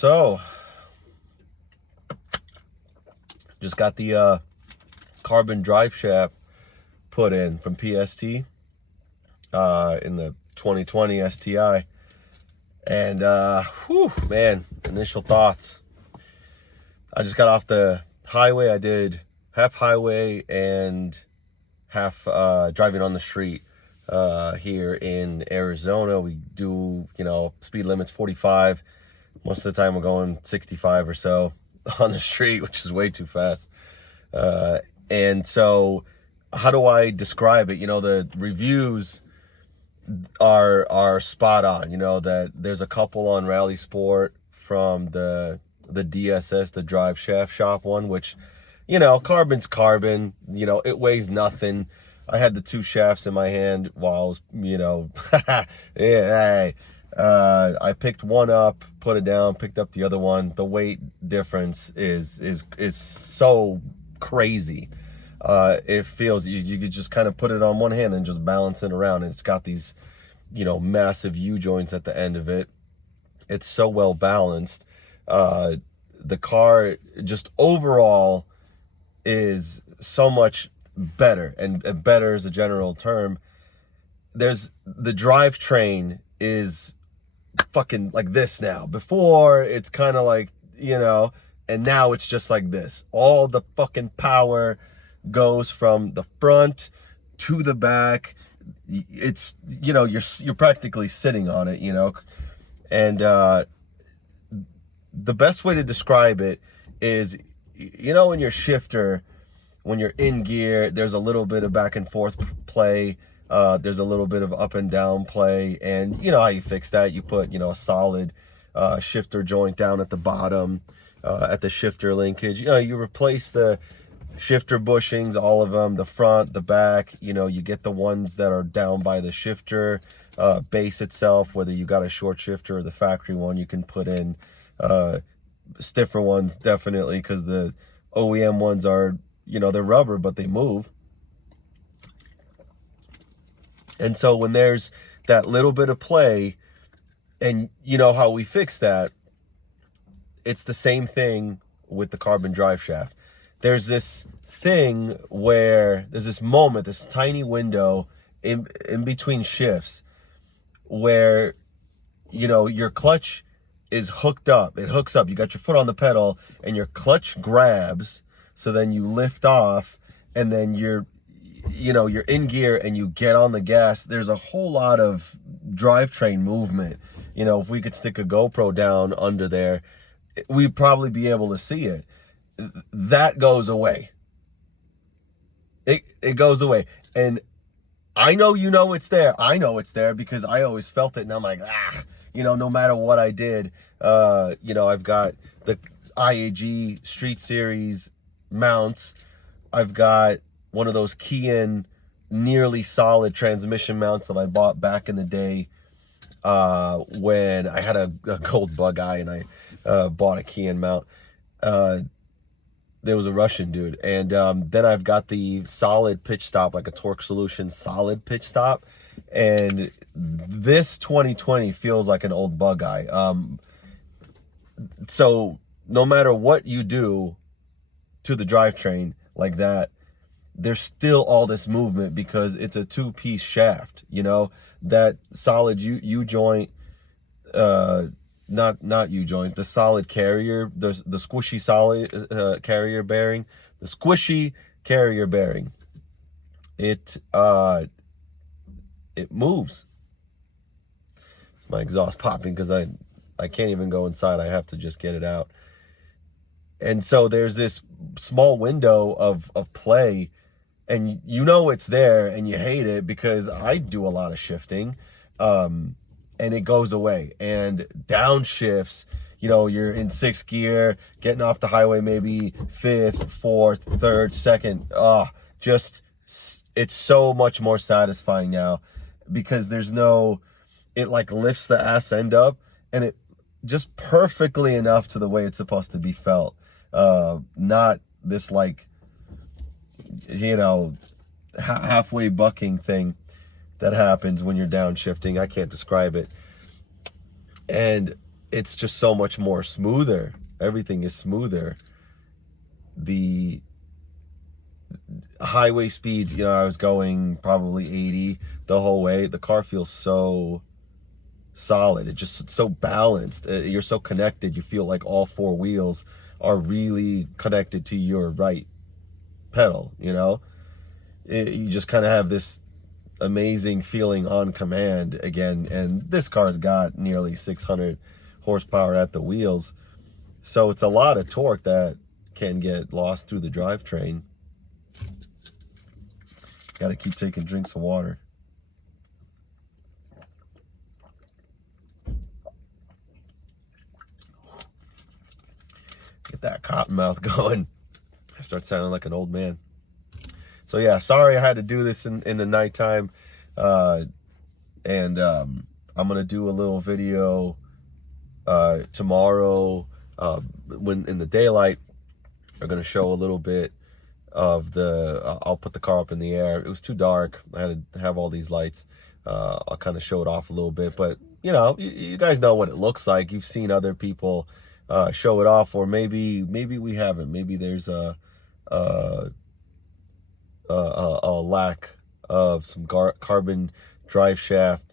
So, just got the carbon drive shaft put in from PST in the 2020 STI. And, whew, man, initial thoughts. I just got off the highway. I did half highway and half driving on the street here in Arizona. We do, speed limits 45. Most of the time we're going 65 or so on the street, which is way too fast. And so how do I describe it? The reviews are spot on. That there's a couple on Rally Sport from the DSS, the Driveshaft shop one, which, carbon's carbon, it weighs nothing. I had the two shafts in my hand while I was, I picked one up, put it down, picked up the other one. The weight difference is so crazy. It feels, you could just kind of put it on one hand and just balance it around. And it's got these, massive U-joints at the end of it. It's so well balanced. The car just overall is so much better, and better is a general term. There's the drivetrain is fucking like this now. Before it's kind of like, and now it's just like this. All the fucking power goes from the front to the back. It's, you're practically sitting on it, and the best way to describe it is, in your shifter, when you're in gear, there's a little bit of back and forth play. There's a little bit of up and down play. And you know how you fix that? You put, a solid shifter joint down at the bottom, at the shifter linkage. You replace the shifter bushings, all of them, the front, the back. You get the ones that are down by the shifter base itself, whether you got a short shifter or the factory one. You can put in stiffer ones, definitely, because the OEM ones are, they're rubber, but they move. And so when there's that little bit of play, and how we fix that, it's the same thing with the carbon drive shaft. There's this thing where there's this moment, this tiny window in between shifts where, your clutch is hooked up. It hooks up. You got your foot on the pedal and your clutch grabs. So then you lift off, and then you're in gear and you get on the gas. There's a whole lot of drivetrain movement. If we could stick a GoPro down under there, we'd probably be able to see it. That goes away. It goes away. And I know it's there. I know it's there because I always felt it, and I'm like, no matter what I did, I've got the IAG Street Series mounts. I've got one of those Key-in nearly solid transmission mounts that I bought back in the day when I had a gold bug eye, and I bought a Key-in mount. There was a Russian dude. And then I've got the solid pitch stop, like a Torque Solution solid pitch stop. And this 2020 feels like an old bug eye. So no matter what you do to the drivetrain like that, there's still all this movement because it's a two-piece shaft. That solid U-joint, not U-joint, the solid carrier, the squishy solid carrier bearing, the squishy carrier bearing, it moves. It's my exhaust popping because I can't even go inside. I have to just get it out. And so there's this small window of play, and it's there, and you hate it because I do a lot of shifting, and it goes away. And downshifts, you're in sixth gear, getting off the highway, maybe fifth, fourth, third, second. It's so much more satisfying now because there's it like lifts the ass end up, and it just perfectly enough to the way it's supposed to be felt. Not this like, halfway bucking thing that happens when you're downshifting. I can't describe it. And it's just so much more smoother. Everything is smoother. The highway speeds, you know, I was going probably 80 the whole way. The car feels so solid. It just so balanced. You're so connected. You feel like all four wheels are really connected to your right pedal, you know? You just kind of have this amazing feeling on command again. And this car's got nearly 600 horsepower at the wheels. So it's a lot of torque that can get lost through the drivetrain. Got to keep taking drinks of water. Get that cotton mouth going. I start sounding like an old man. So yeah, sorry I had to do this in the nighttime. I'm gonna do a little video tomorrow when in the daylight. I'm gonna show a little bit of the I'll put the car up in the air. It was too dark. I had to have all these lights. I'll kind of show it off a little bit, but you know, you guys know what it looks like. You've seen other people show it off, or maybe we haven't. Maybe there's a lack of some carbon drive shaft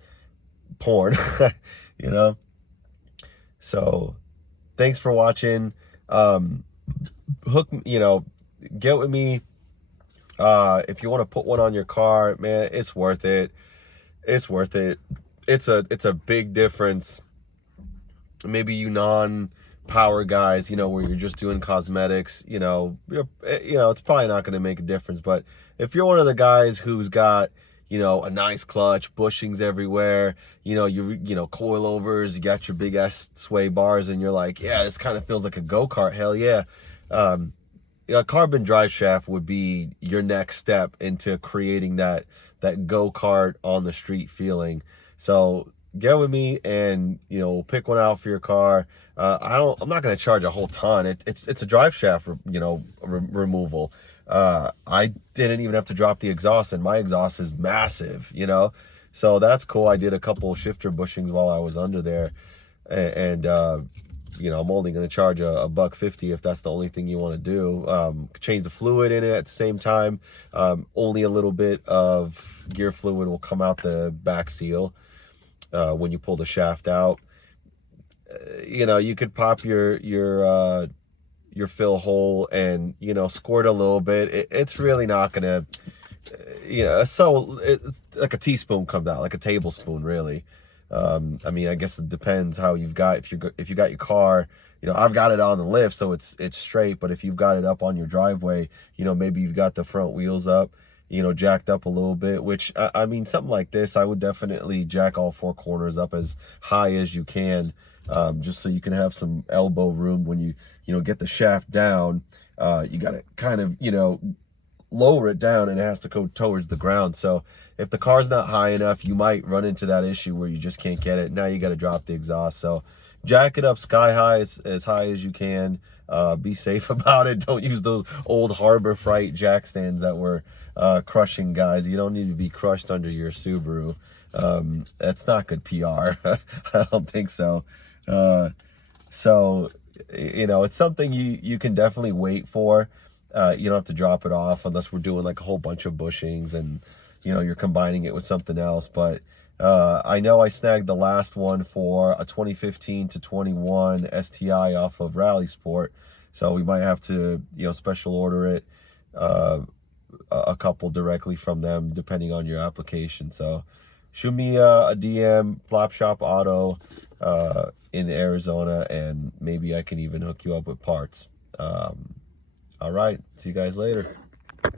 porn, you know. So thanks for watching. You know, get with me if you want to put one on your car, man. It's worth it. It's worth it. It's a big difference. Maybe you non-power guys, you know, where you're just doing cosmetics, you know, it's probably not going to make a difference. But if you're one of the guys who's got, you know, a nice clutch, bushings everywhere, you know, coilovers, you got your big ass sway bars, and you're like, yeah, this kind of feels like a go-kart. Hell yeah. A carbon drive shaft would be your next step into creating that go-kart on the street feeling. So get with me and, you know, pick one out for your car. I'm not going to charge a whole ton. It's a drive shaft, you know, removal. I didn't even have to drop the exhaust, and my exhaust is massive, you know, so that's cool. I did a couple shifter bushings while I was under there, and you know, I'm only going to charge a $1.50 if that's the only thing you want to do. Change the fluid in it at the same time. Only a little bit of gear fluid will come out the back seal when you pull the shaft out. You know, you could pop your fill hole and, you know, squirt a little bit. It's really not gonna, you know, so it's like a teaspoon comes out, like a tablespoon, really. I mean, I guess it depends how you've got, if you got your car, you know, I've got it on the lift, so it's straight. But if you've got it up on your driveway, you know, maybe you've got the front wheels up, you know, jacked up a little bit, which I mean, something like this, I would definitely jack all four corners up as high as you can, just so you can have some elbow room when you know, get the shaft down. You got to kind of, you know, lower it down, and it has to go towards the ground. So if the car's not high enough, you might run into that issue where you just can't get it. Now you got to drop the exhaust. So jack it up sky high, as high as you can. Be safe about it. Don't use those old Harbor Freight jack stands that were crushing guys. You don't need to be crushed under your Subaru. That's not good PR. I don't think so. So, you know, it's something you can definitely wait for. You don't have to drop it off unless we're doing like a whole bunch of bushings and, you know, you're combining it with something else. But I know I snagged the last one for a 2015 to 21 STI off of Rally Sport. So we might have to, you know, special order it, a couple directly from them, depending on your application. So shoot me a DM, Flop Shop Auto in Arizona, and maybe I can even hook you up with parts. All right, see you guys later.